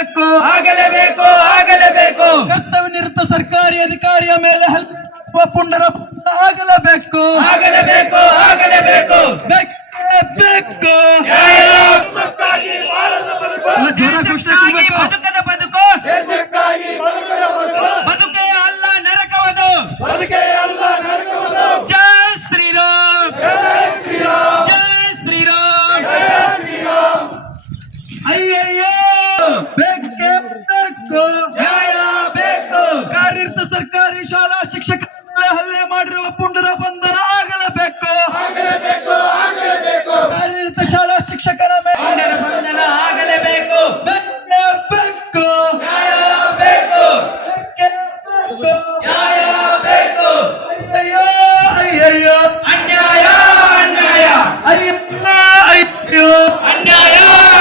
ಆಗಲೇಬೇಕು ಆಗಲೇಬೇಕು ಆಗಲೇಬೇಕು. ಕರ್ತವ್ಯ ನಿರತ ಸರ್ಕಾರಿ ಅಧಿಕಾರಿಯ ಮೇಲೆ ಪುಂಡರ ಆಗಲೇಬೇಕು ಆಗಲೇಬೇಕು ಆಗಲೇಬೇಕು. ಬೇಕು ದೇಶಕ್ಕಾಗಿ ಬದುಕದ ಬದುಕು, ಬದುಕೇ ಅಲ್ಲ ನರಕವದು. ಜೈ ಶ್ರೀರಾಮ್, ಜೈ ಶ್ರೀರಾಮ್. ಅಯ್ಯಯ್ಯೋ ಬೇಕೇ ಬೇಕು ನ್ಯಾಯ ಬೇಕು. ಕಾರ್ಯರತ ಸರ್ಕಾರಿ ಶಾಲಾ ಶಿಕ್ಷಕ ಹಲ್ಲೆ ಮಾಡಿರುವ ಪುಂಡರ ಬಂಧನ ಆಗಲೇಬೇಕು ಕಾರ್ಯರತ ಶಾಲಾ ಶಿಕ್ಷಕರ ಮೇಲೆ ಪುಂಡರ ಬಂಧನ ಆಗಲೇಬೇಕು. ಬೇಕು ನ್ಯಾಯ ಬೇಕು, ನ್ಯಾಯ ಬೇಕು. ಅಯ್ಯೋ ಅಯ್ಯಯ್ಯೋ ಅನ್ಯಾಯ ಅನ್ಯಾಯ ಅಯ್ಯೋ ಅಯ್ಯೋ ಅನ್ಯಾಯ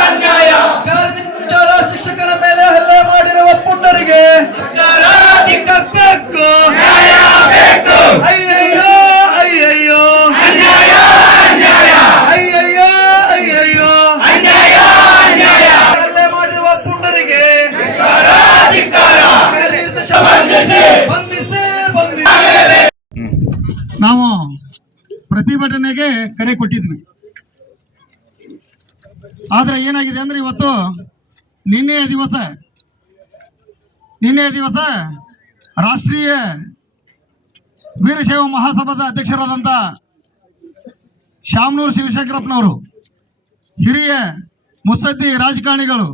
ಅನ್ಯಾಯ. ಕಾರ್ಯರತ ಶಾಲಾ ಶಿಕ್ಷಕರ ಮೇಲೆ ಹಲ್ಲೆ ಮಾಡಿರುವ ಪುಂಡರಿಗೆ ಬೇಕು ನ್ಯಾಯ ಬೇಕು. ಅಯ್ಯಯ್ಯೋ ಅಯ್ಯಯ್ಯೋ ಅನ್ಯಾಯ ಅನ್ಯಾಯ ಅಯ್ಯಯ್ಯೋ ಅಯ್ಯಯ್ಯೋ ಅನ್ಯಾಯ ಅನ್ಯಾಯ. ಹಲ್ಲೆ ಮಾಡಿರುವ ಪುಂಡರಿಗೆ ಧಿಕ್ಕಾರ. ಕಾರ್ಯರತ ಶಾಲಾ ಬಂಧಿಸಿ ನಾವು ಪ್ರತಿಭಟನೆಗೆ ಕರೆ ಕೊಟ್ಟಿದ್ವಿ. ಆದ್ರೆ ಏನಾಗಿದೆ ಅಂದ್ರೆ ಇವತ್ತು ನಿನ್ನೆಯ ದಿವಸ ರಾಷ್ಟ್ರೀಯ ವೀರಶೈವ ಮಹಾಸಭಾದ ಅಧ್ಯಕ್ಷರಾದಂಥ ಶಾಮನೂರು ಶಿವಶಂಕರಪ್ಪನವರು, ಹಿರಿಯ ಮುತ್ಸದ್ದಿ ರಾಜಕಾರಣಿಗಳು,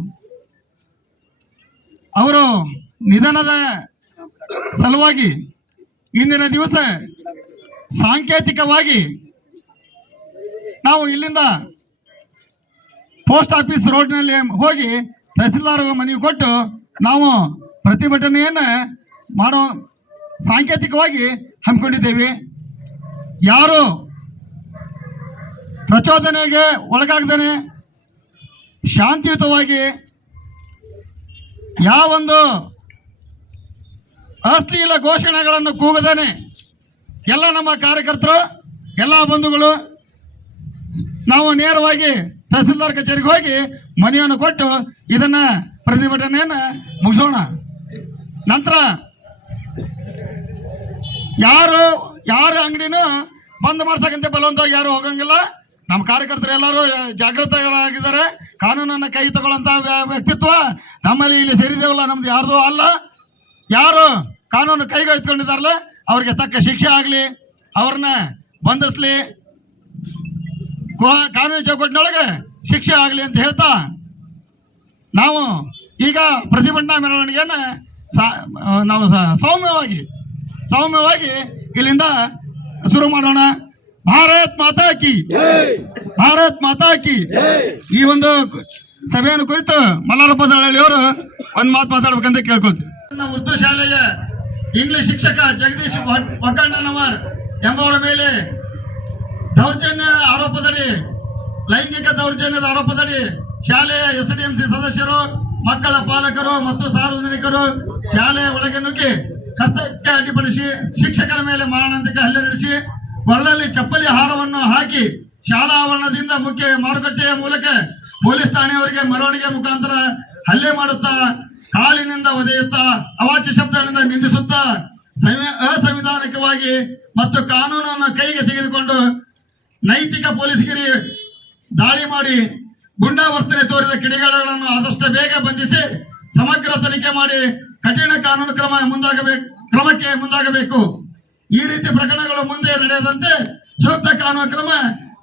ಅವರು ನಿಧನದ ಸಲುವಾಗಿ ಇಂದಿನ ದಿವಸ ಸಾಂಕೇತಿಕವಾಗಿ ನಾವು ಇಲ್ಲಿಂದ ಪೋಸ್ಟ್ ಆಫೀಸ್ ರೋಡ್ನಲ್ಲಿ ಹೋಗಿ ತಹಸೀಲ್ದಾರ್ ಮನವಿ ಕೊಟ್ಟು ನಾವು ಪ್ರತಿಭಟನೆಯನ್ನು ಮಾಡೋ ಸಾಂಕೇತಿಕವಾಗಿ ಹಮ್ಮಿಕೊಂಡಿದ್ದೇವೆ. ಯಾರು ಪ್ರಚೋದನೆಗೆ ಒಳಗಾಗದೇನೆ ಶಾಂತಿಯುತವಾಗಿ ಯಾವೊಂದು ಅಶ್ಲೀಲ ಘೋಷಣೆಗಳನ್ನು ಕೂಗದೇನೆ ಎಲ್ಲ ನಮ್ಮ ಕಾರ್ಯಕರ್ತರು, ಎಲ್ಲ ಬಂಧುಗಳು ನಾವು ನೇರವಾಗಿ ತಹಸೀಲ್ದಾರ್ ಕಚೇರಿಗೆ ಹೋಗಿ ಮನವಿಯನ್ನು ಕೊಟ್ಟು ಇದನ್ನ ಪ್ರತಿಭಟನೆಯನ್ನು ಮುಗಿಸೋಣ. ನಂತರ ಯಾರ ಅಂಗಡಿನೂ ಬಂದ್ ಮಾಡ್ಸಕಂತೆ ಬಲವಂತವಾಗಿ ಯಾರು ಹೋಗಂಗಿಲ್ಲ. ನಮ್ಮ ಕಾರ್ಯಕರ್ತರು ಎಲ್ಲರೂ ಜಾಗೃತರಾಗಿದ್ದಾರೆ. ಕಾನೂನನ್ನು ಕೈ ತಗೊಳ್ಳಂತ ವ್ಯಕ್ತಿತ್ವ ನಮ್ಮಲ್ಲಿ ಇಲ್ಲಿ ಸೇರಿದೇವಲ್ಲ, ನಮ್ದು ಯಾರ್ದು ಅಲ್ಲ. ಯಾರು ಕಾನೂನು ಕೈಗೆ ಎತ್ಕೊಂಡಿದ್ದಾರಲ್ಲ ಅವ್ರಿಗೆ ತಕ್ಕ ಶಿಕ್ಷೆ ಆಗಲಿ, ಅವ್ರನ್ನ ಬಂಧಿಸ್ಲಿ, ಕಾನೂನು ಚೌಕಟ್ಟಿನೊಳಗೆ ಶಿಕ್ಷೆ ಆಗಲಿ ಅಂತ ಹೇಳ್ತಾ ನಾವು ಈಗ ಪ್ರತಿಭಟನಾ ಮೆರವಣಿಗೆಯನ್ನು ನಾವು ಸೌಮ್ಯವಾಗಿ ಇಲ್ಲಿಂದ ಶುರು ಮಾಡೋಣ. ಭಾರತ್ ಮಾತಾ ಕಿ, ಭಾರತ್ ಮಾತಾ ಕಿ. ಈ ಒಂದು ಸಭೆಯನ್ನು ಕುರಿತು ಮಲ್ಲಾರಪ್ಪ ದಳಳಿಯವರು ಒಂದು ಮಾತು ಮಾತಾಡ್ಬೇಕಂತ ಕೇಳ್ಕೊಳ್ತೀವಿ. ನಮ್ಮ ಉರ್ದು ಶಾಲೆಯ ಇಂಗ್ಲಿಷ್ ಶಿಕ್ಷಕ ಜಗದೀಶ್ ಒಕ್ಕಣ್ಣನವರ್ ಎಂಬವರ ಮೇಲೆ ದೌರ್ಜನ್ಯ ಆರೋಪದಡಿ, ಲೈಂಗಿಕ ದೌರ್ಜನ್ಯದ ಆರೋಪದಡಿ ಶಾಲೆಯ SDMC ಸದಸ್ಯರು, ಮಕ್ಕಳ ಪಾಲಕರು ಮತ್ತು ಸಾರ್ವಜನಿಕರು ಶಾಲೆಯ ಒಳಗೆ ನುಗ್ಗಿ ಕರ್ತವ್ಯಕ್ಕೆ ಅಡ್ಡಿಪಡಿಸಿ ಶಿಕ್ಷಕರ ಮೇಲೆ ಮಾರಣಾಂತಿಕ ಹಲ್ಲೆ ನಡೆಸಿ ಕೊಳ್ಳಲ್ಲಿ ಚಪ್ಪಲಿ ಹಾರವನ್ನು ಹಾಕಿ ಶಾಲಾ ಆವರಣದಿಂದ ಮುಖ್ಯ ಮಾರುಕಟ್ಟೆಯ ಮೂಲಕ ಪೊಲೀಸ್ ಠಾಣೆಯವರಿಗೆ ಮೆರವಣಿಗೆ ಮುಖಾಂತರ ಹಲ್ಲೆ ಮಾಡುತ್ತಾ, ಕಾಲಿನಿಂದ ಒದೆಯುತ್ತಾ, ಅವಾಚ್ಯ ಶಬ್ದಗಳಿಂದ ನಿಂದಿಸುತ್ತಾ, ಅಸಂವಿಧಾನಿಕವಾಗಿ ಮತ್ತು ಕಾನೂನನ್ನು ಕೈಗೆ ತೆಗೆದುಕೊಂಡು ನೈತಿಕ ಪೊಲೀಸ್ಗಿರಿ ದಾಳಿ ಮಾಡಿ ಗುಂಡಾವರ್ತನೆ ತೋರಿದ ಕಿಡಿಗೇಡಿಗಳನ್ನು ಆದಷ್ಟು ಬೇಗ ಬಂಧಿಸಿ ಸಮಗ್ರ ತನಿಖೆ ಮಾಡಿ ಕಠಿಣ ಕಾನೂನು ಕ್ರಮಕ್ಕೆ ಮುಂದಾಗಬೇಕು. ಈ ರೀತಿ ಪ್ರಕರಣಗಳು ಮುಂದೆ ನಡೆಯದಂತೆ ಸೂಕ್ತ ಕಾನೂನು ಕ್ರಮ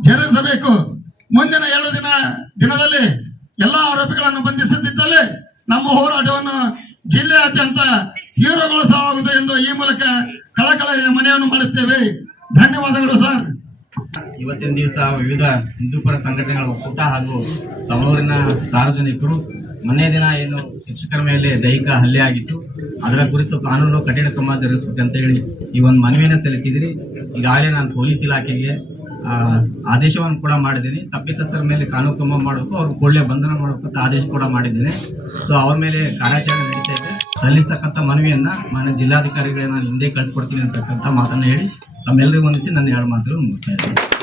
ಜರುಗಿಸಬೇಕು. ಮುಂದಿನ 2 ದಿನದಲ್ಲಿ ಎಲ್ಲ ಆರೋಪಿಗಳನ್ನು ಬಂಧಿಸದಿದ್ದಲ್ಲಿ ನಮ್ಮ ಹೋರಾಟವನ್ನು ಜಿಲ್ಲೆಯಾದ್ಯಂತ ತೀವ್ರಗೊಳಿಸಲಾಗುವುದು ಎಂದು ಈ ಮೂಲಕ ಕಳಕಳಿಯ ಮನವಿಯನ್ನು ಮಾಡುತ್ತೇವೆ. ಧನ್ಯವಾದಗಳು ಸರ್. ಇವತ್ತಿನ ದಿವಸ ವಿವಿಧ ಹಿಂದೂಪರ ಸಂಘಟನೆಗಳ ಒಕ್ಕೂಟ ಹಾಗೂ ಸವಣೂರಿನ ಸಾರ್ವಜನಿಕರು ಮೊನ್ನೆ ದಿನ ಏನು ಶಿಕ್ಷಕರ ಮೇಲೆ ದೈಹಿಕ ಹಲ್ಲೆ ಆಗಿತ್ತು, ಅದರ ಕುರಿತು ಕಾನೂನು ಕಠಿಣ ಕ್ರಮ ಜರುಗಿಸಬೇಕಂತ ಹೇಳಿ ಈ ಒಂದು ಮನವಿಯನ್ನು ಸಲ್ಲಿಸಿದ್ರಿ. ಈಗಾಗಲೇ ನಾನು ಪೊಲೀಸ್ ಇಲಾಖೆಗೆ ಆದೇಶವನ್ನು ಕೂಡ ಮಾಡಿದ್ದೀನಿ. ತಪ್ಪಿತಸ್ಥರ ಮೇಲೆ ಕಾನೂನು ಕ್ರಮ ಮಾಡಬೇಕು, ಅವ್ರು ಕೂಡಲೇ ಬಂಧನ ಮಾಡಬೇಕು ಅಂತ ಆದೇಶ ಕೂಡ ಮಾಡಿದ್ದೇನೆ. ಸೊ ಅವ್ರ ಮೇಲೆ ಕಾರ್ಯಾಚರಣೆ ನಡೀತಾ ಇದೆ. ಸಲ್ಲಿಸ್ತಕ್ಕಂಥ ಮನವಿಯನ್ನ ಮಾನ್ಯ ಜಿಲ್ಲಾಧಿಕಾರಿಗಳಿಗೆ ನಾನು ಹಿಂದೆ ಕಳಿಸ್ಕೊಡ್ತೀನಿ ಅಂತಕ್ಕಂಥ ಮಾತನ್ನ ಹೇಳಿ ತಮ್ಮೆಲ್ಲರಿಗೂ ವಂದಿಸಿ ನನ್ನ 2 ಮಾತುಗಳು ಮುಗಿಸ್ತಾ ಇದ್ದೀನಿ.